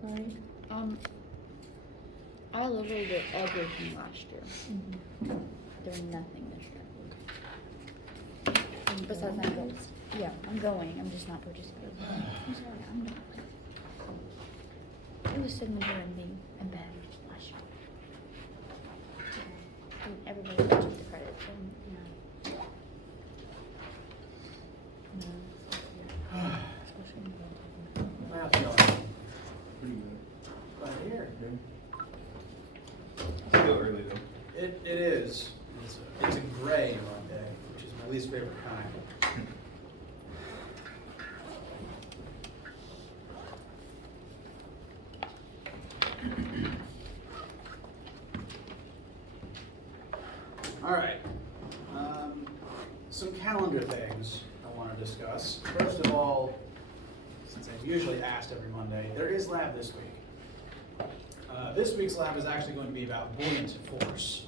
Sorry. I literally did everything last year. Doing nothing this year. Besides my goals. Yeah, I'm going. I'm just not participating. I'm sorry, I'm not. It was sitting here and being in bed last year. And everybody took the credit, so no. How you feeling? Pretty good. Glad to hear it, dude. Still early though. It is. It's a gray Monday, which is my least favorite kind. All right. Some calendar things I want to discuss. First of all, since I've usually asked every Monday, there is lab this week. This week's lab is actually going to be about buoyant force.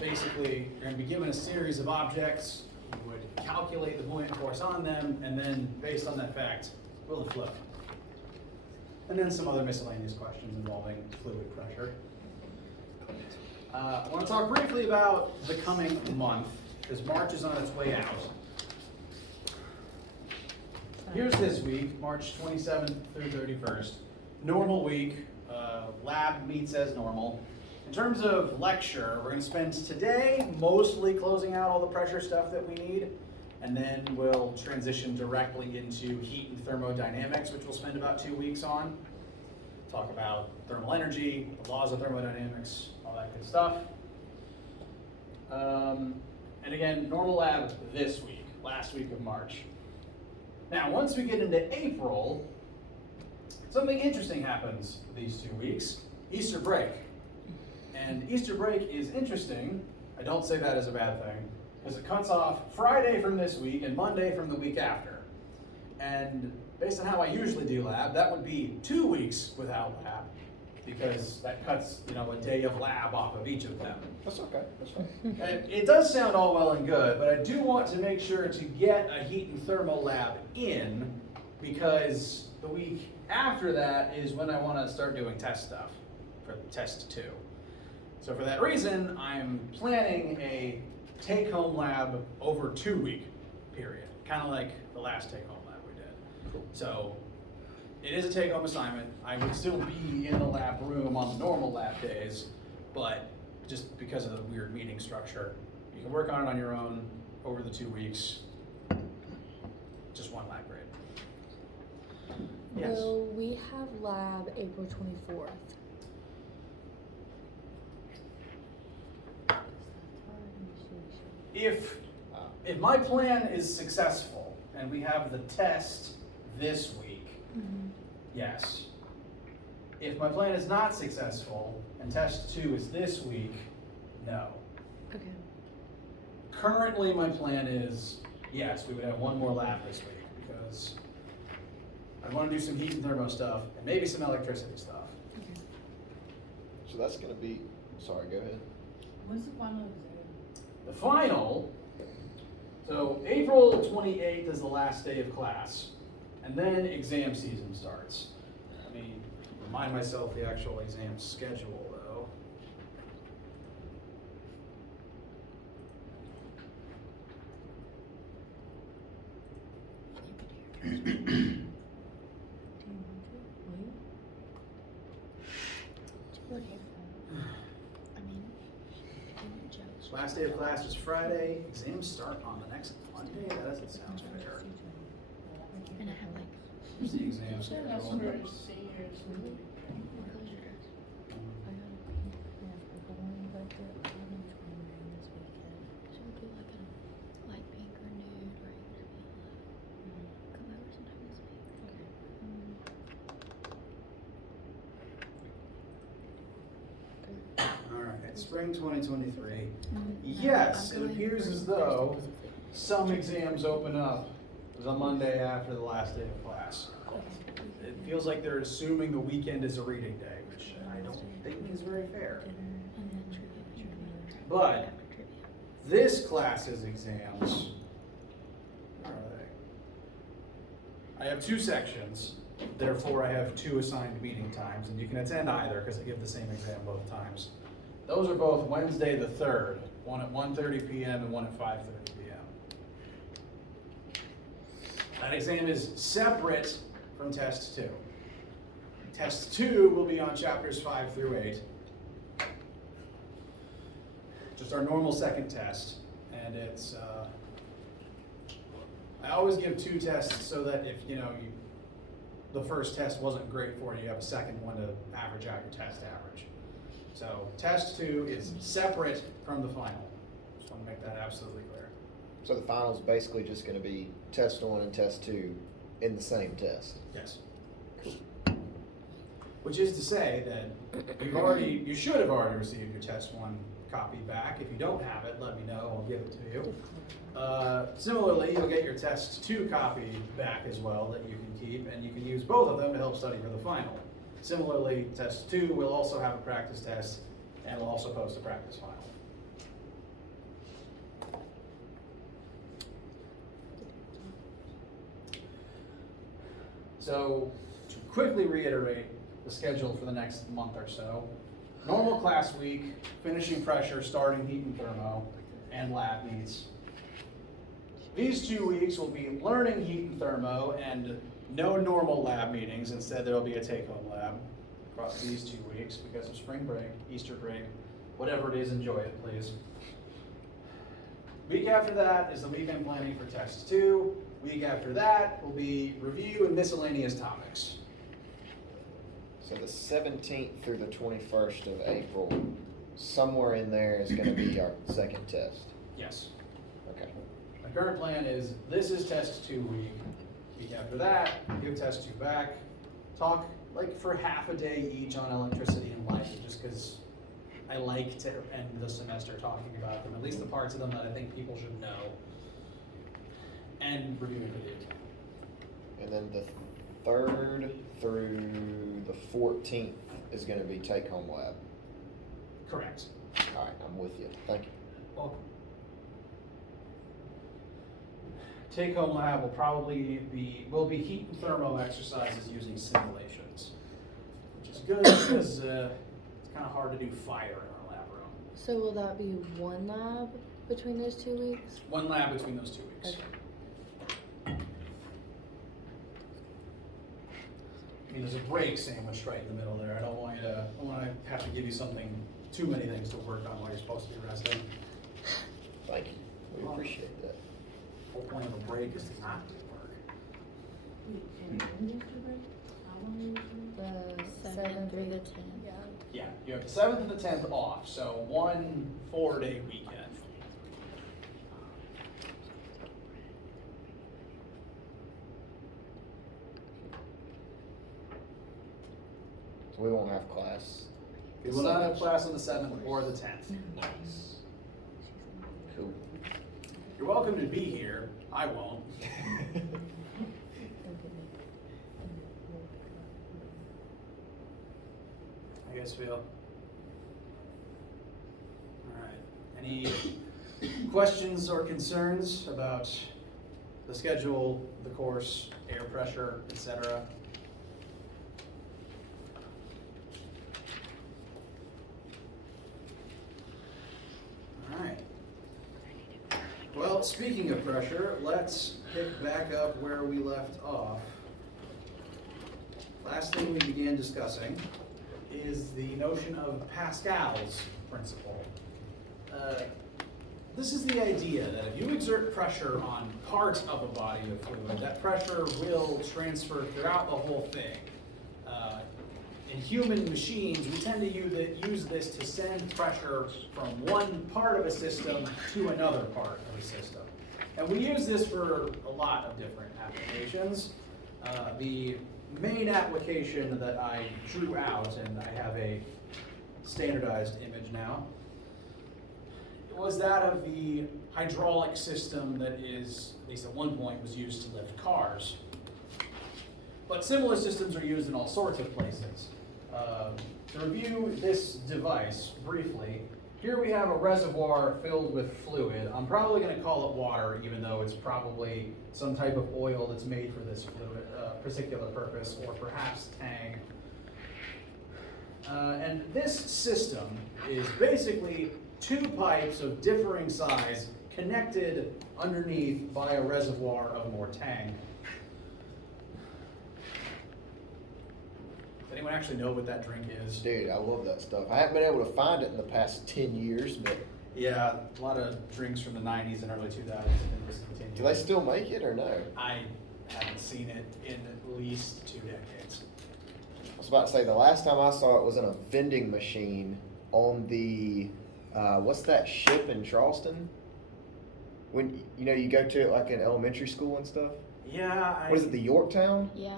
Basically, you're going to be given a series of objects. You would calculate the buoyant force on them, and then based on that fact, will it float? And then some other miscellaneous questions involving fluid pressure. I want to talk briefly about the coming month, because March is on its way out. Here's this week, March 27th through 31st. Normal week, lab meets as normal. In terms of lecture, we're going to spend today mostly closing out all the pressure stuff that we need, and then we'll transition directly into heat and thermodynamics, which we'll spend about 2 weeks on. Talk about thermal energy, the laws of thermodynamics, all that good stuff. And again, normal lab this week, last week of March. Now, once we get into April, something interesting happens these 2 weeks, Easter break. And Easter break is interesting. I don't say that as a bad thing, because it cuts off Friday from this week and Monday from the week after. And based on how I usually do lab, that would be 2 weeks without lab, because that cuts, a day of lab off of each of them. That's okay. That's fine. And it does sound all well and good, but I do want to make sure to get a heat and thermal lab in, because the week after that is when I want to start doing test stuff for test 2. So for that reason, I'm planning a take-home lab over 2 week period, kind of like the last take-home lab we did. Cool. So it is a take-home assignment. I would still be in the lab room on the normal lab days, but just because of the weird meeting structure, you can work on it on your own over the 2 weeks, just one lab grade. Yes. Will we have lab April 24th? If my plan is successful and we have the test this week, yes. If my plan is not successful and test 2 is this week, no. Okay. Currently, my plan is, yes, we would have one more lab this week, because I want to do some heat and thermo stuff and maybe some electricity stuff. Okay. So that's gonna be, sorry, go ahead. When's the final exam? The final, so April 28th is the last day of class, and then exam season starts. Let me remind myself the actual exam schedule, though. Last day of class is Friday. Exams start on the next Monday. That doesn't sound fair. And I have like, Where's the exam That's schedule? for seniors. what color's your dress? Should we do like a light pink or nude or even a yellow? Come over sometime this week. All right, spring 2023. Yes, it appears as though some exams open up the Monday after the last day of class. It feels like they're assuming the weekend is a reading day, which I don't think is very fair. But this class's exams, where are they? I have 2 sections. Therefore, I have 2 assigned meeting times, and you can attend either because I give the same exam both times. Those are both Wednesday the 3rd, one at 1:30 p.m. and one at 5:30 p.m. That exam is separate from test 2. Test 2 will be on chapters 5 through 8. Just our normal second test, and it's, I always give 2 tests so that if, the first test wasn't great for you, you have a second one to average out your test average. So test 2 is separate from the final. Just want to make that absolutely clear. So the final's basically just gonna be test 1 and test 2 in the same test. Yes. Cool. Which is to say that you should have already received your test 1 copy back. If you don't have it, let me know, I'll give it to you. Similarly, you'll get your test 2 copy back as well that you can keep, and you can use both of them to help study for the final. Similarly, test 2 will also have a practice test, and will also post a practice final. So, to quickly reiterate the schedule for the next month or so, normal class week, finishing pressure, starting heat and thermo, and lab meets. These 2 weeks will be learning heat and thermo and no normal lab meetings. Instead, there will be a take-home lab across these 2 weeks because of spring break, Easter break, whatever it is, enjoy it, please. Week after that is the weekend planning for test 2. Week after that will be review and miscellaneous topics. So the 17th through the 21st of April, somewhere in there is gonna be our second test. Yes. Okay. My current plan is this is test 2 week. Week after that, give test 2 back. Talk like for half a day each on electricity and light, just because I like to end the semester talking about them, at least the parts of them that I think people should know. And reviewing for the exam. And then the 3rd through the 14th is gonna be take-home lab. Correct. All right, I'm with you. Thank you. Welcome. Take-home lab will probably will be heat and thermo exercises using simulations, which is good because it's kind of hard to do fire in our lab room. So will that be 1 lab between those 2 weeks? 1 lab between those 2 weeks. Okay. I mean, there's a break sandwiched right in the middle there. I don't want to have to give you too many things to work on while you're supposed to be resting. Thank you. We appreciate that. The whole point of a break is to not do work. Wait, so when is the break? How long is the break? The 7th through the 10th. 10th. Yeah. Yeah, you have the 7th and the 10th off, so 1 4-day weekend. So we won't have class. We will not have class on the 7th or the 10th. Cool. You're welcome to be here. I won't. I guess we'll. All right. Any questions or concerns about the schedule, the course, air pressure, etc.? All right. Well, speaking of pressure, let's pick back up where we left off. Last thing we began discussing is the notion of Pascal's principle. This is the idea that if you exert pressure on part of a body of fluid, that pressure will transfer throughout the whole thing. In human machines, we tend to use this to send pressure from one part of a system to another part of a system. And we use this for a lot of different applications. The main application that I drew out, and I have a standardized image now, was that of the hydraulic system that is, at least at one point, was used to lift cars. But similar systems are used in all sorts of places. To review this device briefly, here we have a reservoir filled with fluid. I'm probably going to call it water, even though it's probably some type of oil that's made for this fluid, particular purpose, or perhaps Tang. And this system is basically two pipes of differing size connected underneath by a reservoir of more Tang. Does anyone actually know what that drink is? Dude, I love that stuff. I haven't been able to find it in the past 10 years, but Yeah, a lot of drinks from the 90s and early 2000s have been discontinued. do they still make it or no? I haven't seen it in at least 2 decades. I was about to say, the last time I saw it was in a vending machine on the, what's that ship in Charleston? When, you know, you go to it like in elementary school and stuff? Yeah, What is it, the Yorktown? Yeah.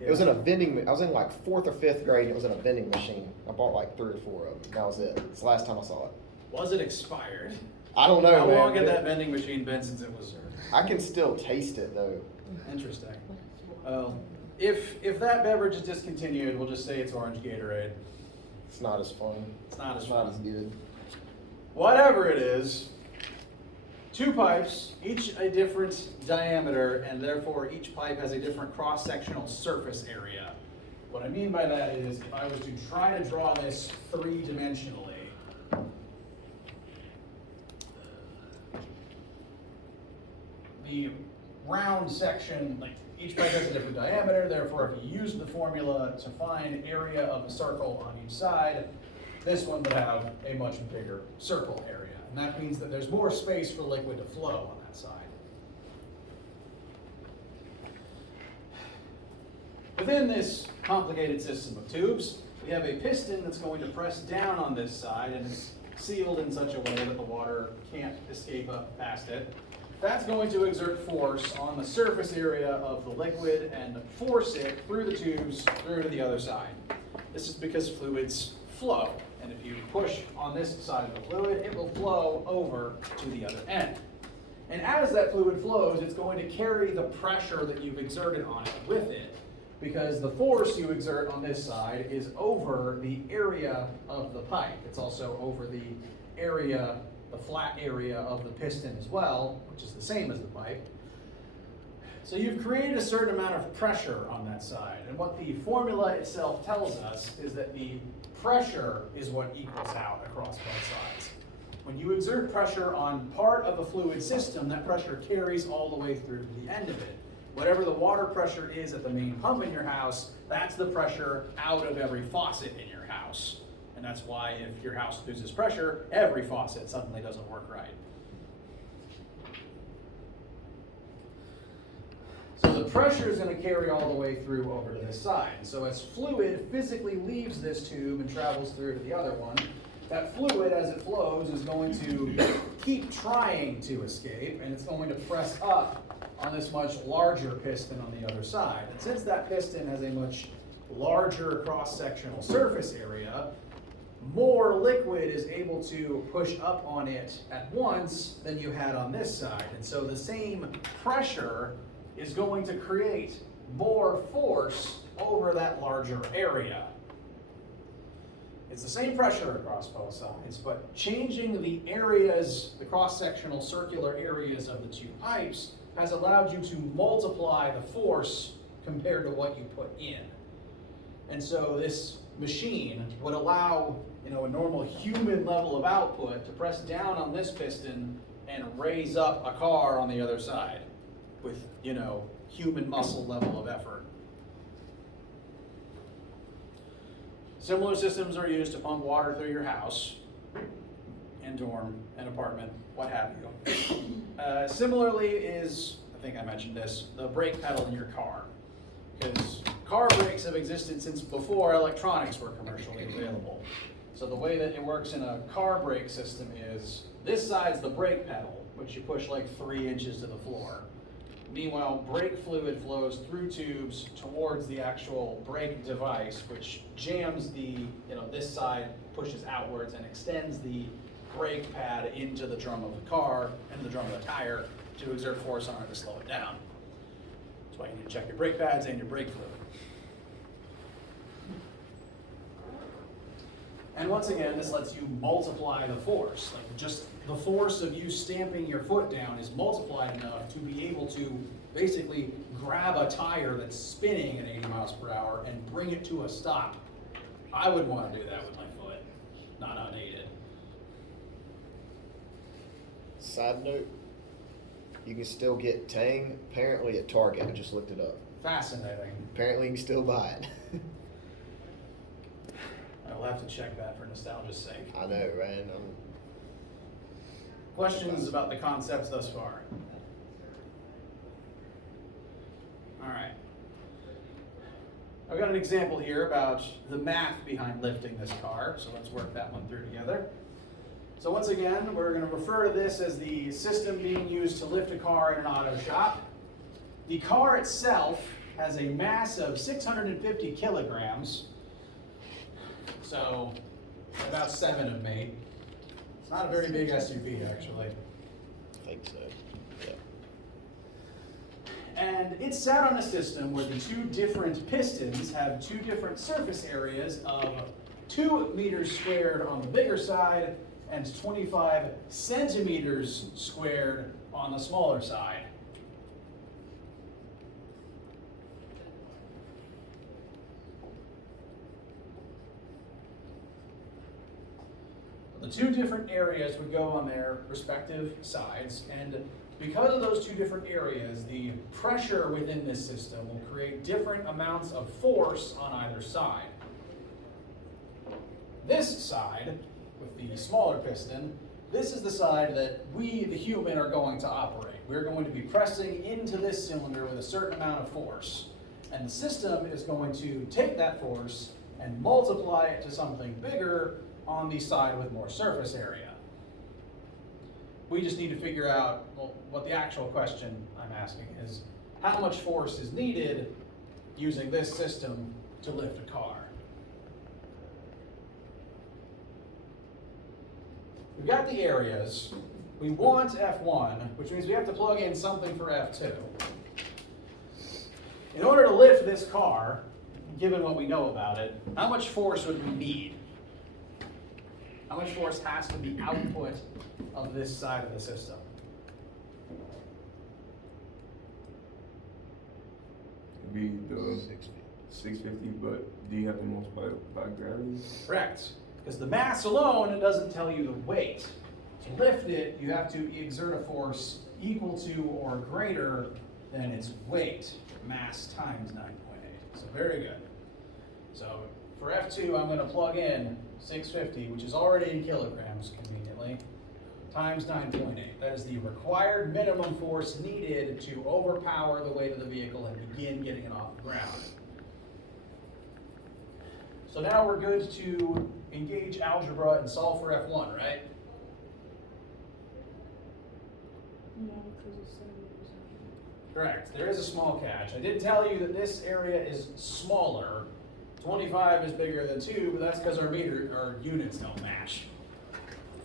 It was in a vending, I was in like 4th or 5th grade and it was in a vending machine. I bought like 3 or 4 of them. That was it. It's the last time I saw it. Was it expired? I don't know, How man. long had that vending machine been since it was served? I can still taste it though. Interesting. Well, if that beverage is discontinued, we'll just say it's orange Gatorade. It's not as fun. It's not as It's not fun. as good. Whatever it is, 2 pipes, each a different diameter, and therefore each pipe has a different cross-sectional surface area. What I mean by that is, if I was to try to draw this 3-dimensionally, the round section, like each pipe has a different diameter, therefore if you use the formula to find area of a circle on each side, this one would have a much bigger circle area. And that means that there's more space for liquid to flow on that side. Within this complicated system of tubes, we have a piston that's going to press down on this side, and it's sealed in such a way that the water can't escape up past it. That's going to exert force on the surface area of the liquid and force it through the tubes through to the other side. This is because fluids flow, and if you push on this side of the fluid, it will flow over to the other end. And as that fluid flows, it's going to carry the pressure that you've exerted on it with it, because the force you exert on this side is over the area of the pipe. It's also over the area, the flat area of the piston as well, which is the same as the pipe. So you've created a certain amount of pressure on that side. And what the formula itself tells us is that the pressure is what equals out across both sides. When you exert pressure on part of a fluid system, that pressure carries all the way through to the end of it. Whatever the water pressure is at the main pump in your house, that's the pressure out of every faucet in your house. And that's why if your house loses pressure, every faucet suddenly doesn't work right. So the pressure is going to carry all the way through over to this side. So as fluid physically leaves this tube and travels through to the other one, that fluid, as it flows, is going to keep trying to escape, and it's going to press up on this much larger piston on the other side. And since that piston has a much larger cross-sectional surface area, more liquid is able to push up on it at once than you had on this side. And so the same pressure is going to create more force over that larger area. It's the same pressure across both sides, but changing the areas, the cross-sectional circular areas of the 2 pipes has allowed you to multiply the force compared to what you put in. And so this machine would allow, a normal human level of output to press down on this piston and raise up a car on the other side with, human muscle level of effort. Similar systems are used to pump water through your house, and dorm, and apartment, what have you. Similarly is, I think I mentioned this, the brake pedal in your car. Because car brakes have existed since before electronics were commercially available. So the way that it works in a car brake system is, this side's the brake pedal, which you push like 3 inches to the floor. Meanwhile, brake fluid flows through tubes towards the actual brake device, which jams this side pushes outwards and extends the brake pad into the drum of the car and the drum of the tire to exert force on it to slow it down. That's why you need to check your brake pads and your brake fluid. And once again, this lets you multiply the force. Like just the force of you stamping your foot down is multiplied enough to be able to basically grab a tire that's spinning at 80 miles per hour and bring it to a stop. I would want to do that with my foot, not unaided. Side note, you can still get Tang apparently at Target. I just looked it up. Fascinating. Apparently you can still buy it. I'll have to check that for nostalgia's sake. I know, right? Questions about the concepts thus far? All right. I've got an example here about the math behind lifting this car, so let's work that one through together. So once again, we're going to refer to this as the system being used to lift a car in an auto shop. The car itself has a mass of 650 kilograms, so about 7 of me. It's not a very big SUV, actually. I think so. Yeah. And it's sat on a system where the two different pistons have two different surface areas of 2 meters squared on the bigger side and 25 centimeters squared on the smaller side. The two different areas would go on their respective sides, and because of those two different areas, the pressure within this system will create different amounts of force on either side. This side, with the smaller piston, this is the side that we, the human, are going to operate. We're going to be pressing into this cylinder with a certain amount of force, and the system is going to take that force and multiply it to something bigger on the side with more surface area. We just need to figure out, well, what the actual question I'm asking is, how much force is needed using this system to lift a car? We've got the areas. We want F1, which means we have to plug in something for F2. In order to lift this car, given what we know about it, how much force would we need? How much force has to be output of this side of the system? It'd be the 650, but do you have to multiply it by gravity? Correct. Because the mass alone, it doesn't tell you the weight. To lift it, you have to exert a force equal to or greater than its weight, mass times 9.8. So very good. So for F2, I'm going to plug in 650, which is already in kilograms conveniently, times 9.8. That is the required minimum force needed to overpower the weight of the vehicle and begin getting it off the ground. So now we're good to engage algebra and solve for F1, right? No, because it's 7 meters out. Correct. There is a small catch. I did tell you that this area is smaller. 25 is bigger than 2, but that's because our units don't match.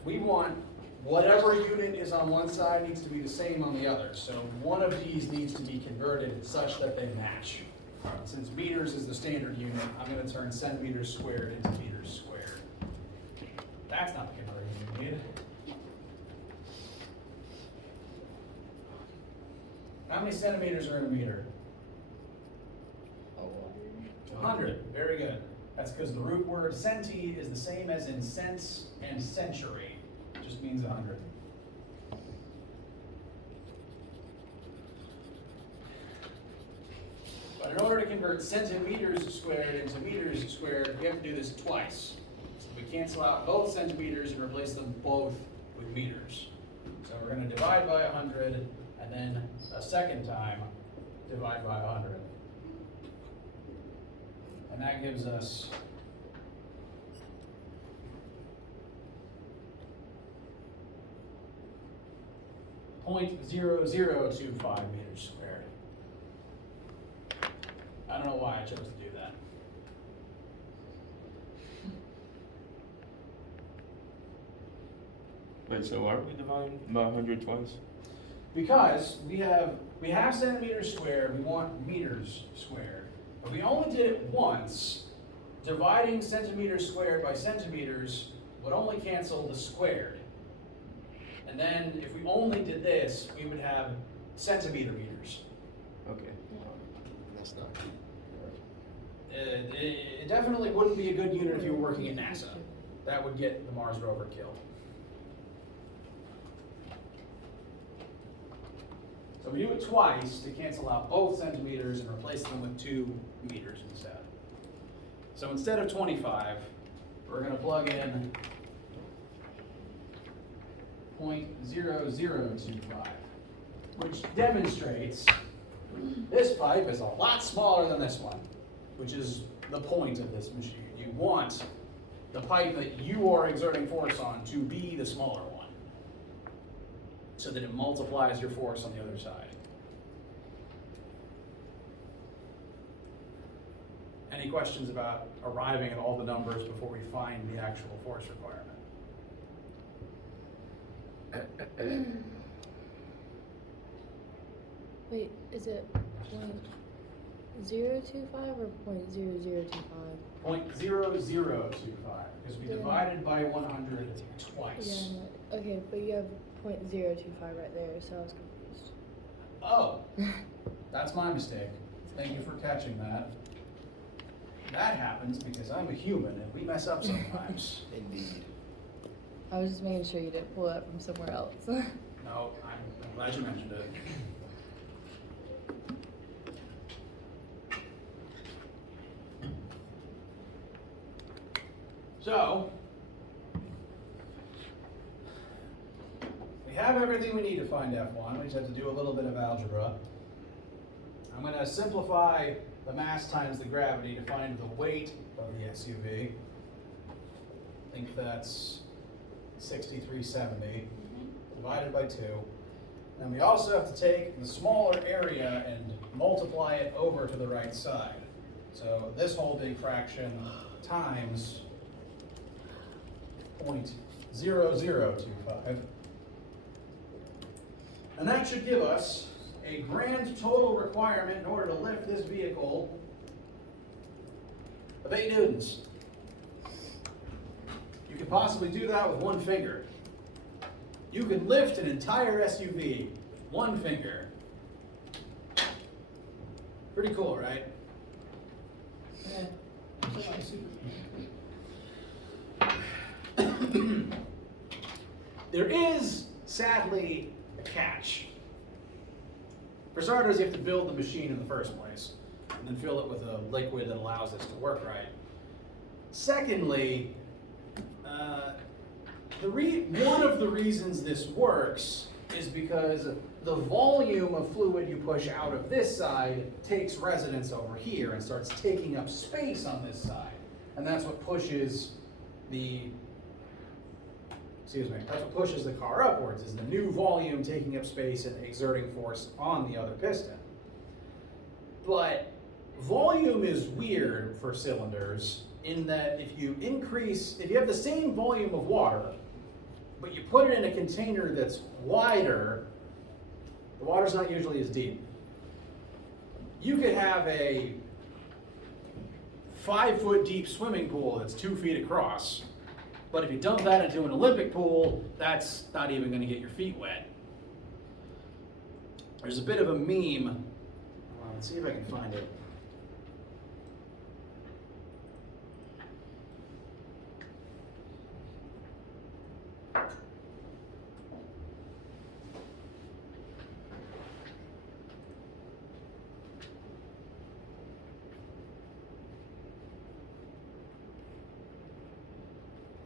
We want whatever unit is on one side needs to be the same on the other. So one of these needs to be converted such that they match. Since meters is the standard unit, I'm going to turn centimeters squared into meters squared. That's not the conversion we need. How many centimeters are in a meter? 100. Very good. That's because the root word centi is the same as in cents and century. It just means 100. But in order to convert centimeters squared into meters squared, we have to do this twice. So we cancel out both centimeters and replace them both with meters. So we're going to divide by 100, and then a second time, divide by 100. And that gives us 0.0025 meters squared. I don't know why I chose to do that. Wait, so are we dividing by 100 twice? Because we have centimeters squared, we want meters squared. But we only did it once, dividing centimeters squared by centimeters would only cancel the squared. And then if we only did this, we would have centimeter meters. Okay. That's not. It definitely wouldn't be a good unit if you were working at NASA. That would get the Mars rover killed. So we do it twice to cancel out both centimeters and replace them with 2 meters instead. So instead of 25, we're going to plug in 0.0025, which demonstrates this pipe is a lot smaller than this one, which is the point of this machine. You want the pipe that you are exerting force on to be the smaller one, so that it multiplies your force on the other side. Any questions about arriving at all the numbers before we find the actual force requirement? Wait, is it 0.025 or 0.0025? 0.0025, because we Yeah. divided by 100 twice. Yeah, okay, but you have 0.025 right there, so I was confused. Oh, that's my mistake. Thank you for catching that. That happens because I'm a human and we mess up sometimes. Indeed. I was just making sure you didn't pull that from somewhere else. No, I'm glad you mentioned it. So, we have everything we need to find F1. We just have to do a little bit of algebra. I'm going to simplify the mass times the gravity to find the weight of the SUV. I think that's 6370 divided by 2. And we also have to take the smaller area and multiply it over to the right side. So this whole big fraction times 0.0025. And that should give us a grand total requirement in order to lift this vehicle of 8 newtons. You could possibly do that with one finger. You can lift an entire SUV with one finger. Pretty cool, right? There is, sadly, a catch. For starters, you have to build the machine in the first place, and then fill it with a liquid that allows this to work right. Secondly, one of the reasons this works is because the volume of fluid you push out of this side takes residence over here and starts taking up space on this side. And that's what pushes that's what pushes the car upwards, is the new volume taking up space and exerting force on the other piston. But volume is weird for cylinders in that if you have the same volume of water, but you put it in a container that's wider, the water's not usually as deep. You could have a 5-foot deep swimming pool that's 2 feet across, but if you dump that into an Olympic pool, that's not even going to get your feet wet. There's a bit of a meme. Let's see if I can find it.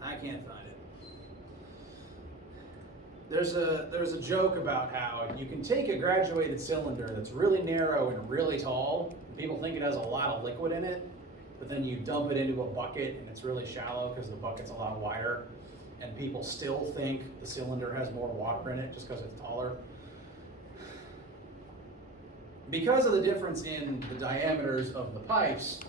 I can't find it. There's a joke about how you can take a graduated cylinder that's really narrow and really tall. People think it has a lot of liquid in it, but then you dump it into a bucket and it's really shallow because the bucket's a lot wider, and people still think the cylinder has more water in it just because it's taller. Because of the difference in the diameters of the pipes,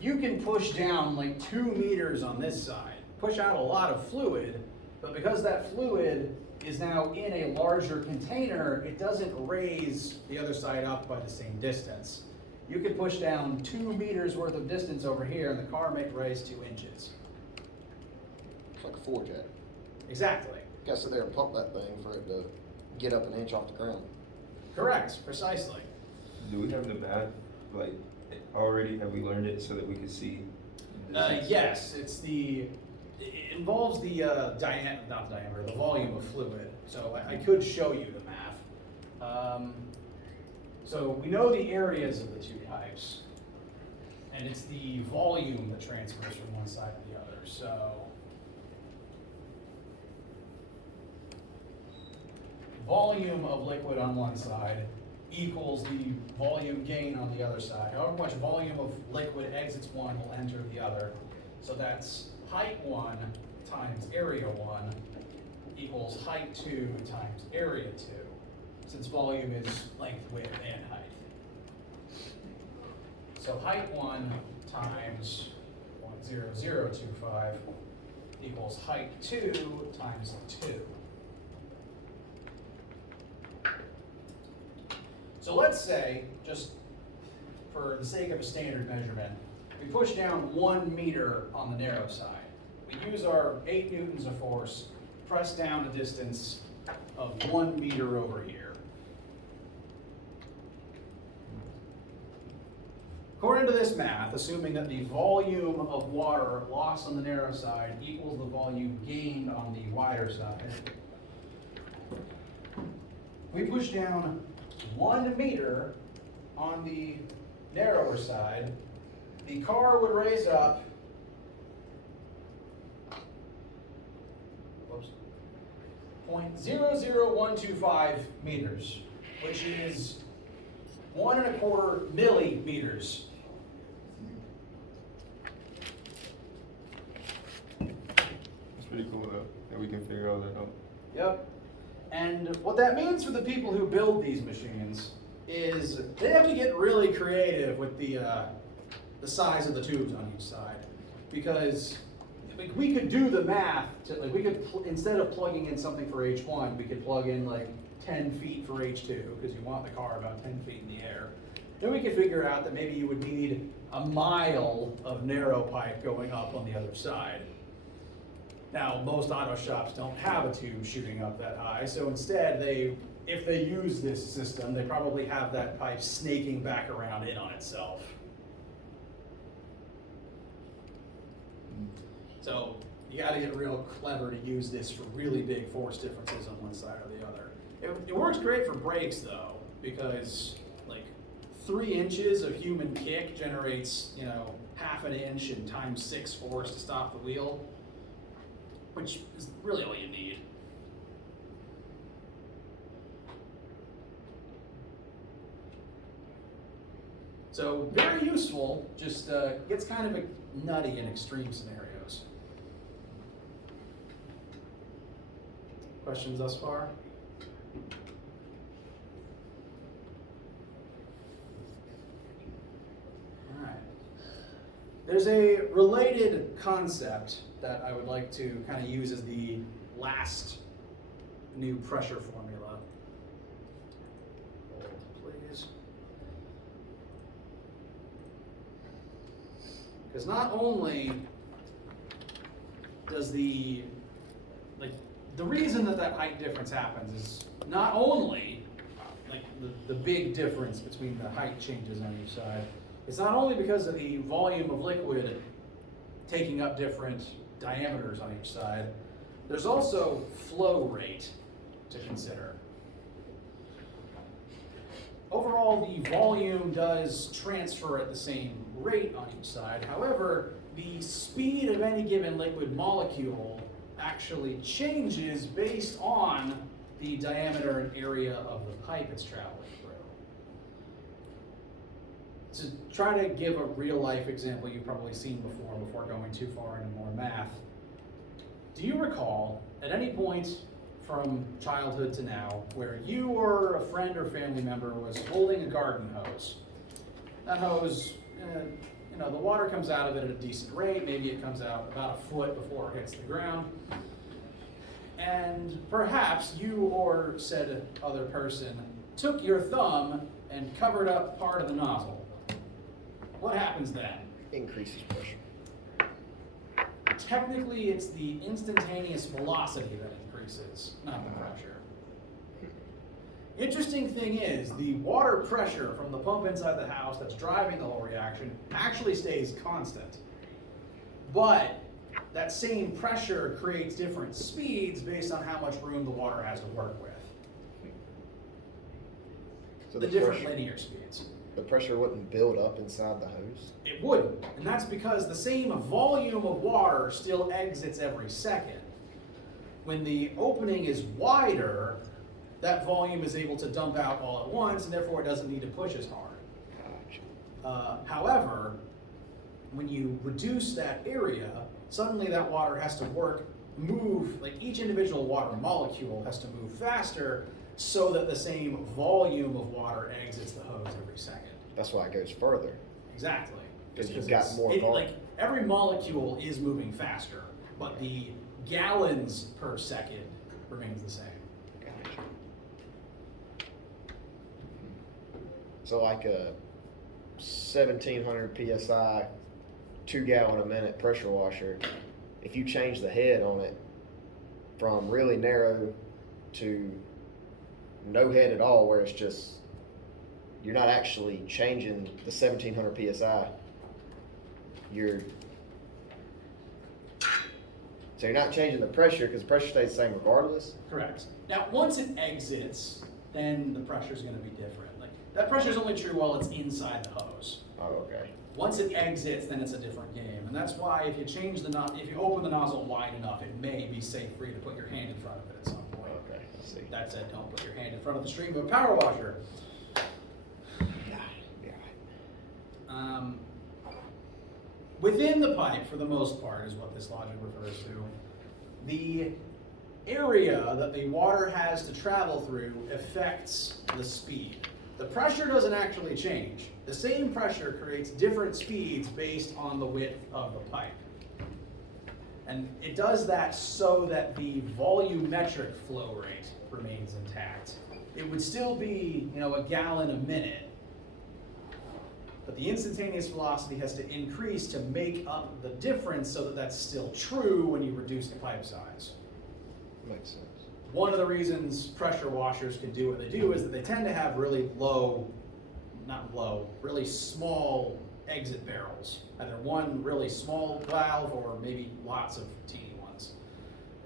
you can push down like 2 meters on this side, push out a lot of fluid, but because that fluid is now in a larger container, it doesn't raise the other side up by the same distance. you could push down 2 meters worth of distance over here and the car might raise 2 inches. It's like a floor jack. Exactly. Gotta sit there and pump that thing for it to get up an inch off the ground. Correct, precisely. Do we have the math, like, already, have we learned it so that we can see? Yes, it involves the not diameter, the volume of fluid. So I could show you the math. So we know the areas of the 2 pipes, and it's the volume that transfers from one side to the other. So volume of liquid on one side equals the volume gain on the other side. However much volume of liquid exits one will enter the other. So that's height 1 times area 1 equals height 2 times area 2, since volume is length, width, and height. So height 1 times 0.0025 equals height 2 times 2. So let's say, just for the sake of a standard measurement, we push down 1 meter on the narrow side. We use our 8 newtons of force, press down a distance of 1 meter over here. According to this math, assuming that the volume of water lost on the narrow side equals the volume gained on the wider side, we push down 1 meter on the narrower side, the car would raise up 0.00125 meters, which is 1 1/4 millimeters. It's pretty cool though, that we can figure all that out. Yep. And what that means for the people who build these machines is they have to get really creative with the size of the tubes on each side, because we could do the math to, like, we could instead of plugging in something for H1, we could plug in like 10 feet for H2, because you want the car about 10 feet in the air. Then we could figure out that maybe you would need a mile of narrow pipe going up on the other side. Now, most auto shops don't have a tube shooting up that high, so instead if they use this system, they probably have that pipe snaking back around in on itself. So you gotta get real clever to use this for really big force differences on one side or the other. It works great for brakes though, because like 3 inches of human kick generates, half an inch and times 6 force to stop the wheel, which is really all you need. So very useful, just gets kind of nutty in extreme scenarios. Questions thus far? All right. There's a related concept that I would like to kind of use as the last new pressure formula. Hold, please. Because not only does the reason that height difference happens is not only the big difference between the height changes on each side, it's not only because of the volume of liquid taking up different diameters on each side, there's also flow rate to consider. Overall, the volume does transfer at the same rate on each side. However, the speed of any given liquid molecule actually changes based on the diameter and area of the pipe it's traveling through. To try to give a real life example you've probably seen before going too far into more math, do you recall at any point from childhood to now where you or a friend or family member was holding a garden hose? That hose, the water comes out of it at a decent rate. Maybe it comes out about a foot before it hits the ground. And perhaps you or said other person took your thumb and covered up part of the nozzle. what happens then? Increases pressure. Technically, it's the instantaneous velocity that increases, not the pressure. Interesting thing is, the water pressure from the pump inside the house that's driving the whole reaction actually stays constant. But that same pressure creates different speeds based on how much room the water has to work with. So The different linear speeds. The pressure wouldn't build up inside the hose? It wouldn't, and that's because the same volume of water still exits every second. When the opening is wider, that volume is able to dump out all at once, and therefore it doesn't need to push as hard. However, when you reduce that area, suddenly that water has to move, like each individual water molecule has to move faster so that the same volume of water exits the hose every second. That's why it goes further. Exactly. Because you've got more volume. Like every molecule is moving faster, but the gallons per second remains the same. Gotcha. So like a 1700 PSI, 2 gallon a minute pressure washer, if you change the head on it from really narrow to no head at all, where it's just, you're not actually changing the 1700 PSI, so you're not changing the pressure because the pressure stays the same regardless? Correct. Now, once it exits, then the pressure is going to be different. Like that pressure is only true while it's inside the hose. Oh, okay. Once it exits, then it's a different game, and that's why if you if you open the nozzle wide enough, it may be safe for you to put your hand in front of it at some point. Okay, I see. That said, don't put your hand in front of the stream of a power washer. Within the pipe, for the most part, is what this logic refers to. The area that the water has to travel through affects the speed. The pressure doesn't actually change. The same pressure creates different speeds based on the width of the pipe. And it does that so that the volumetric flow rate remains intact. It would still be, a gallon a minute, but the instantaneous velocity has to increase to make up the difference so that that's still true when you reduce the pipe size. Makes sense. One of the reasons pressure washers can do what they do is that they tend to have really really small exit barrels. Either one really small valve or maybe lots of teeny ones.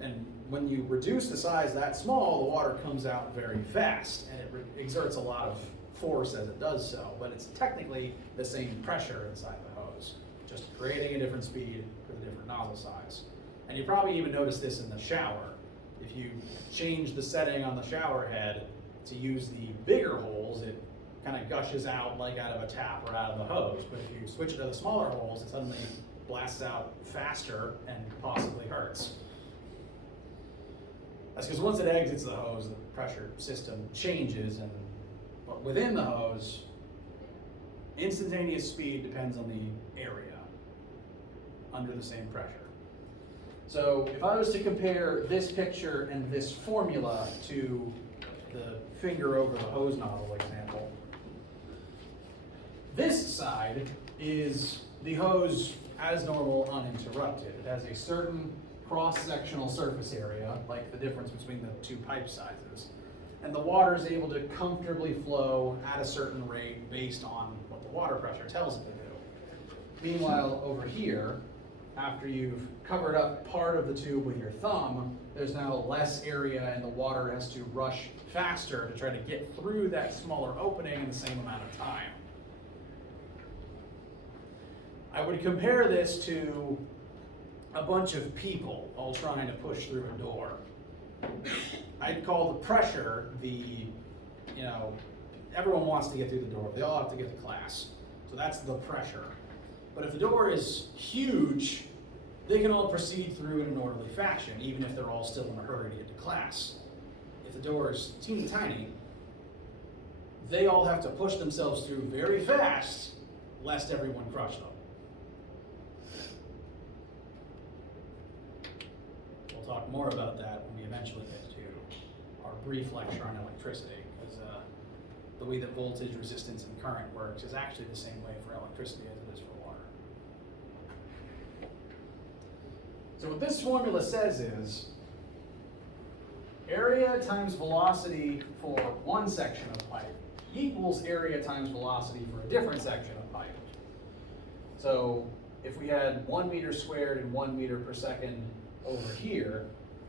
And when you reduce the size that small, the water comes out very fast and it exerts a lot of force as it does so, but it's technically the same pressure inside the hose, just creating a different speed for the different nozzle size. And you probably even notice this in the shower. If you change the setting on the shower head to use the bigger holes, it kind of gushes out like out of a tap or out of the hose. But if you switch it to the smaller holes, it suddenly blasts out faster and possibly hurts. That's because once it exits the hose, the pressure system changes, but within the hose, instantaneous speed depends on the area under the same pressure. So if I was to compare this picture and this formula to the finger over the hose nozzle example, this side is the hose as normal, uninterrupted. It has a certain cross-sectional surface area, like the difference between the two pipe sizes. And the water is able to comfortably flow at a certain rate based on what the water pressure tells it to do. Meanwhile, over here, after you've covered up part of the tube with your thumb, there's now less area and the water has to rush faster to try to get through that smaller opening in the same amount of time. I would compare this to a bunch of people all trying to push through a door. I'd call the pressure everyone wants to get through the door. They all have to get to class. So that's the pressure. But if the door is huge, they can all proceed through in an orderly fashion, even if they're all still in a hurry to get to class. If the door is teeny tiny, they all have to push themselves through very fast, lest everyone crush them. We'll talk more about that when we eventually get to our brief lecture on electricity, because the way that voltage, resistance, and current works is actually the same way for electricity as it is for water. So what this formula says is area times velocity for one section of pipe equals area times velocity for a different section of pipe. So if we had 1 meter squared and 1 meter per second over here,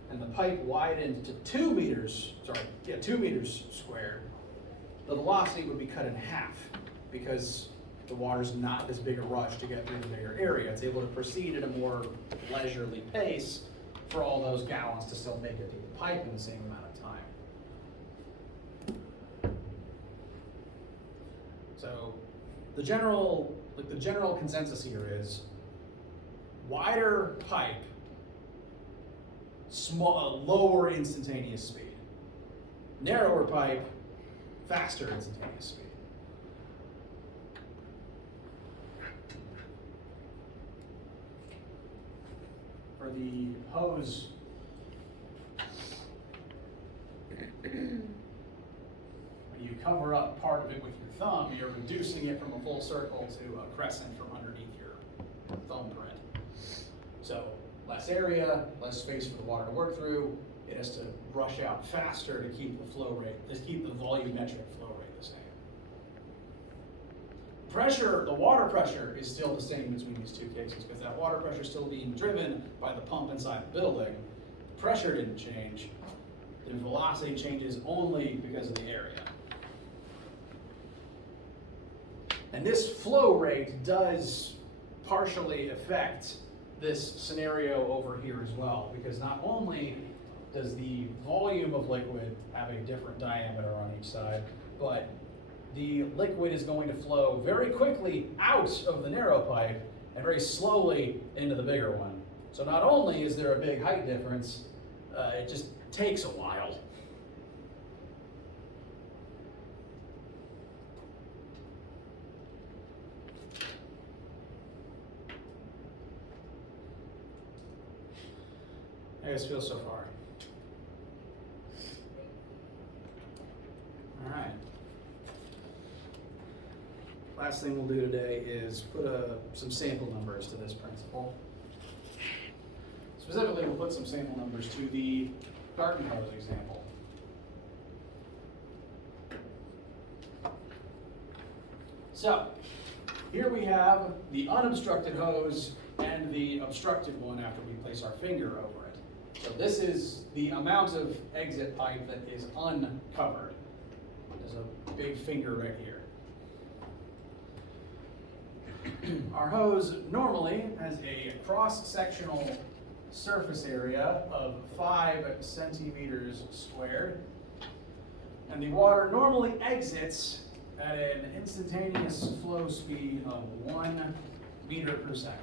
and the pipe widened to 2 meters squared, the velocity would be cut in half because the water's not as big a rush to get through the bigger area. It's able to proceed at a more leisurely pace for all those gallons to still make it through the pipe in the same amount of time. So the general consensus here is wider pipe, lower instantaneous speed. Narrower pipe, faster instantaneous speed. For the hose, when you cover up part of it with your thumb, you're reducing it from a full circle to a crescent from underneath your thumbprint. So less area, less space for the water to work through. It has to rush out faster to keep the flow rate, to keep the volumetric flow rate the same. Pressure, the water pressure is still the same between these two cases because that water pressure is still being driven by the pump inside the building. The pressure didn't change. The velocity changes only because of the area. And this flow rate does partially affect this scenario over here as well, because not only does the volume of liquid have a different diameter on each side, but the liquid is going to flow very quickly out of the narrow pipe and very slowly into the bigger one. So not only is there a big height difference, it just takes a while. How do you guys feel so far? All right. Last thing we'll do today is put some sample numbers to this principle. Specifically, we'll put some sample numbers to the garden hose example. So, here we have the unobstructed hose and the obstructed one after we place our finger over it. So this is the amount of exit pipe that is uncovered. There's a big finger right here. Our hose normally has a cross-sectional surface area of 5 centimeters squared, and the water normally exits at an instantaneous flow speed of 1 meter per second.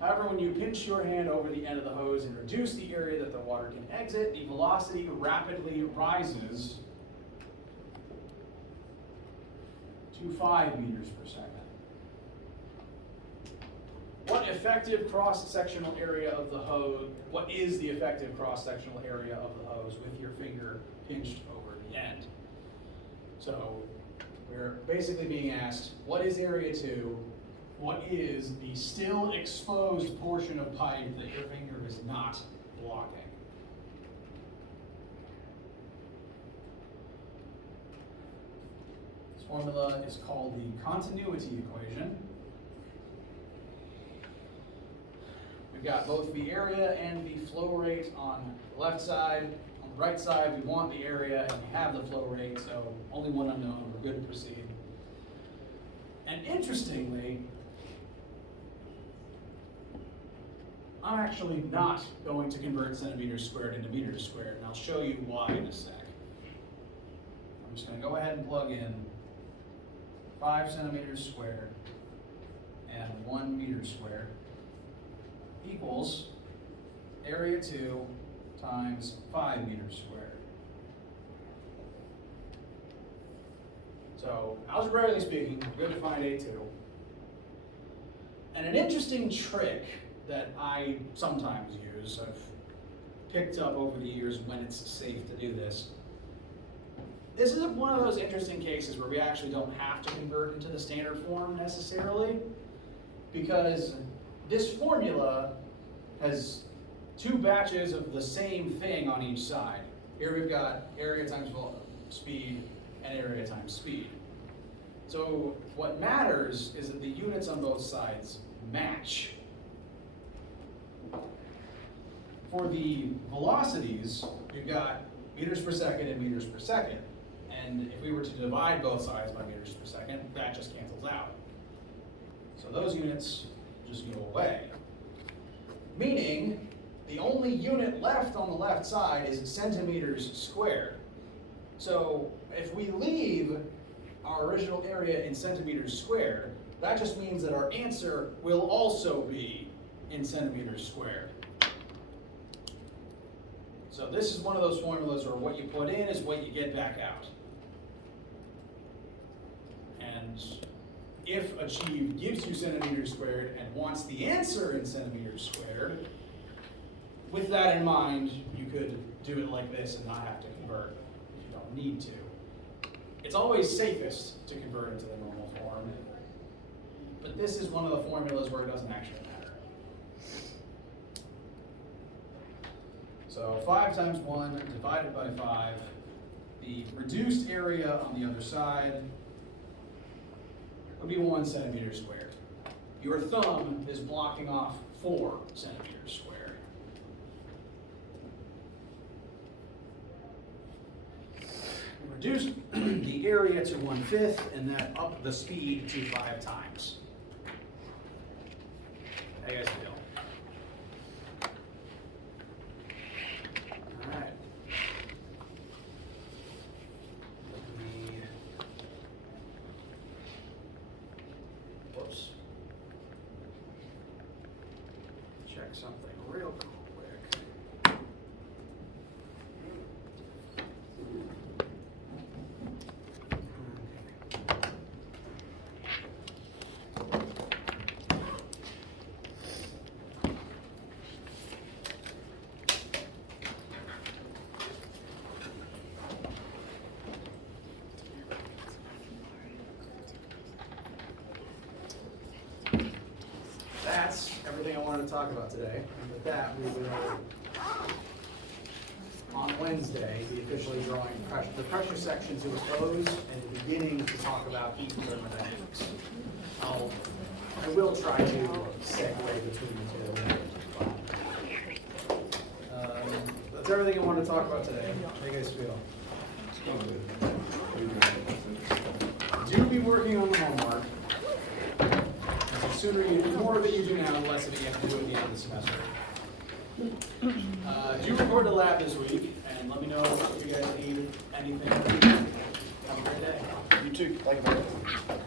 However, when you pinch your hand over the end of the hose and reduce the area that the water can exit, the velocity rapidly rises to 5 meters per second. What is the effective cross-sectional area of the hose with your finger pinched over the end? So we're basically being asked, what is area 2? What is the still exposed portion of pipe that your finger is not blocking? This formula is called the continuity equation. We've got both the area and the flow rate on the left side. On the right side, we want the area and we have the flow rate, so only one unknown, we're good to proceed. And interestingly, I'm actually not going to convert centimeters squared into meters squared, and I'll show you why in a sec. I'm just going to go ahead and plug in 5 centimeters squared and 1 meter squared equals area 2 times 5 meters squared. So, algebraically speaking, we're going to find A2. And an interesting trick that I sometimes use, I've picked up over the years when it's safe to do this, this is one of those interesting cases where we actually don't have to convert into the standard form necessarily, because this formula has two batches of the same thing on each side. Here we've got area times speed and area times speed. So what matters is that the units on both sides match. For the velocities, we've got meters per second and meters per second. And if we were to divide both sides by meters per second, that just cancels out. So those units just go away. Meaning, the only unit left on the left side is centimeters squared. So if we leave our original area in centimeters squared, that just means that our answer will also be in centimeters squared. So this is one of those formulas where what you put in is what you get back out. And if achieved gives you centimeters squared and wants the answer in centimeters squared, with that in mind, you could do it like this and not have to convert if you don't need to. It's always safest to convert into the normal form, but this is one of the formulas where it doesn't actually matter. So 5 times 1 divided by 5, the reduced area on the other side would be 1 centimeter squared. Your thumb is blocking off 4 centimeters squared. Reduce the area to 1/5 and then up the speed to 5 times. How you guys feel? All right. Let me, whoops. Check something real quick. That's everything I wanted to talk about today. And with that, we will, on Wednesday, be officially drawing the pressure section to a close and beginning to talk about heat and thermodynamics. I will try to segue between the two. That's everything I wanted to talk about today. How do you guys feel? Do be working on the homework. The more of it you do now, the less of it you have to do at the end of the semester. Do record the lab this week, and let me know if you guys need anything. Have a great day. You too. Thank you very much.